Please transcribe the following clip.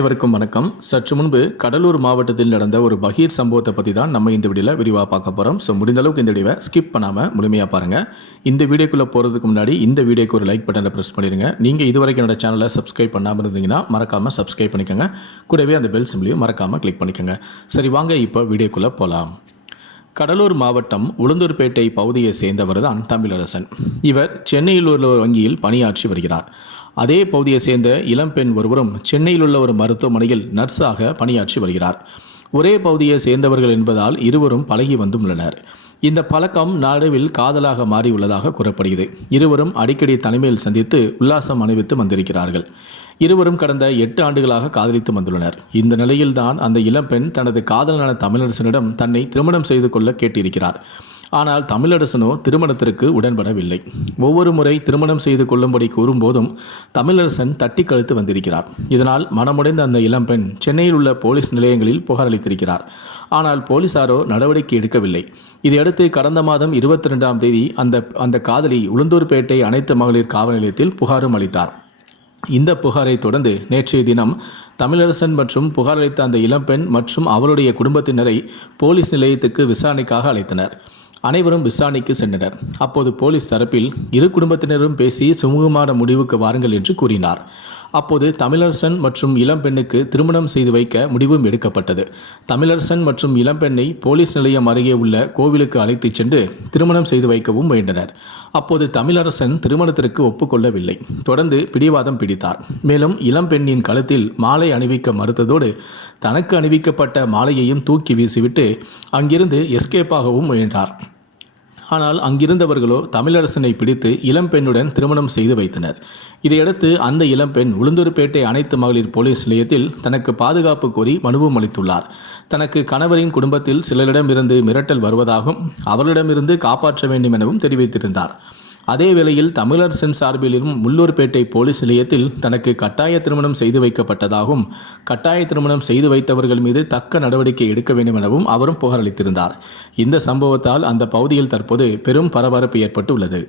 அனைவருக்கும் வணக்கம். சற்று முன்பு கடலூர் மாவட்டத்தில் நடந்த ஒரு பகீர் சம்பவத்தை பற்றி தான் நம்ம இந்த வீடியோவில் விரிவாக பார்க்க போகிறோம் ஸோ முடிந்த அளவுக்கு இந்த வீடியோவை ஸ்கிப் பண்ணாமல் முழுமையாக பாருங்கள் இந்த வீடியோக்குள்ளே போகிறதுக்கு முன்னாடி இந்த வீடியோக்கு ஒரு லைக் பட்டனை ப்ரெஸ் பண்ணிடுங்க. நீங்கள் இதுவரைக்கும் என்னோட சேனலை சப்ஸ்கிரைப் பண்ணாமல் இருந்தீங்கன்னா மறக்காமல் சப்ஸ்கிரைப் பண்ணிக்கோங்க. கூடவே அந்த பெல் சிம்லையும் மறக்காமல் கிளிக் பண்ணிக்கோங்க. சரி வாங்க இப்போ வீடியோக்குள்ளே போகலாம் கடலூர் மாவட்டம் உளுந்தூர்பேட்டை பகுதியை சேர்ந்தவர் தான் தமிழரசன். இவர் சென்னையில் உள்ள ஒரு வங்கியில் பணியாற்றி வருகிறார். அதே பகுதியை சேர்ந்த இளம்பெண் ஒருவரும் சென்னையில் உள்ள ஒரு மருத்துவமனையில் நர்ஸாக பணியாற்றி வருகிறார். ஒரே பகுதியை சேர்ந்தவர்கள் என்பதால் இருவரும் பழகி வந்தும் உள்ளனர். இந்த பழக்கம் நடுவில் காதலாக மாறியுள்ளதாக கூறப்படுகிறது. இருவரும் அடிக்கடி தனிமையில் சந்தித்து உல்லாசம் அணிவித்து வந்திருக்கிறார்கள். இருவரும் கடந்த எட்டு ஆண்டுகளாக காதலித்து வந்துள்ளனர். இந்த நிலையில்தான் அந்த இளம்பெண் தனது காதலனான தமிழரசனிடம் தன்னை திருமணம் செய்து கொள்ள கேட்டிருக்கிறார். ஆனால் தமிழரசனோ திருமணத்திற்கு உடன்படவில்லை. ஒவ்வொரு முறை திருமணம் செய்து கொள்ளும்படி கூறும்போதும் தமிழரசன் தட்டி கழுத்து வந்திருக்கிறார். இதனால் மனமுடைந்த அந்த இளம்பெண் சென்னையில் உள்ள போலீஸ் நிலையங்களில் புகார் அளித்திருக்கிறார் ஆனால் போலீசாரோ நடவடிக்கை எடுக்கவில்லை. இதையடுத்து கடந்த மாதம் இருபத்தி ரெண்டாம் தேதி அந்த அந்த காதலி உளுந்தூர்பேட்டை அனைத்து மகளிர் காவல் நிலையத்தில் புகாரும் அளித்தார். இந்த புகாரை தொடர்ந்து நேற்றைய தினம் தமிழரசன் மற்றும் புகாரளித்த அந்த இளம்பெண் மற்றும் அவருடைய குடும்பத்தினரை போலீஸ் நிலையத்துக்கு விசாரணைக்காக அழைத்தனர். அனைவரும் விசாரணைக்கு சென்றனர். அப்போது போலீஸ் தரப்பில் இரு குடும்பத்தினரும் பேசி சுமூகமான முடிவுக்கு வாருங்கள் என்று கூறினார். அப்போது தமிழரசன் மற்றும் இளம்பெண்ணுக்கு திருமணம் செய்து வைக்க முடிவும் எடுக்கப்பட்டது. தமிழரசன் மற்றும் இளம்பெண்ணை போலீஸ் நிலையம் அருகே உள்ள கோவிலுக்கு அழைத்துச் சென்று திருமணம் செய்து வைக்கவும் வேண்டனர். அப்போது தமிழரசன் திருமணத்திற்கு ஒப்புக்கொள்ளவில்லை. தொடர்ந்து பிடிவாதம் பிடித்தார். மேலும் இளம்பெண்ணின் கழுத்தில் மாலை அணிவிக்க மறுத்ததோடு தனக்கு அணிவிக்கப்பட்ட மாலையையும் தூக்கி வீசிவிட்டு அங்கிருந்து எஸ்கேப்பாகவும் முயன்றார். ஆனால் அங்கிருந்தவர்களோ தமிழரசனை பிடித்து இளம்பெண்ணுடன் திருமணம் செய்து வைத்தனர். இதையடுத்து அந்த இளம்பெண் உளுந்தூர்பேட்டை அனைத்து மகளிர் போலீஸ் நிலையத்தில் தனக்கு பாதுகாப்பு கோரி மனுவும் அளித்துள்ளார். தனக்கு கணவரின் குடும்பத்தில் சிலரிடமிருந்து மிரட்டல் வருவதாகவும் அவர்களிடமிருந்து காப்பாற்ற வேண்டும் எனவும் தெரிவித்திருந்தார். அதே வேளையில் தமிழரசன் சார்பிலும் முள்ளூர்பேட்டை போலீஸ் நிலையத்தில் தனக்கு கட்டாய திருமணம் செய்து வைக்கப்பட்டதாகவும் கட்டாய திருமணம் செய்து வைத்தவர்கள் மீது தக்க நடவடிக்கை எடுக்க வேண்டும் எனவும் அவரும் புகாரளித்திருந்தார். இந்த சம்பவத்தால் அந்த பகுதியில் தற்போது பெரும் பரபரப்பு ஏற்பட்டு உள்ளது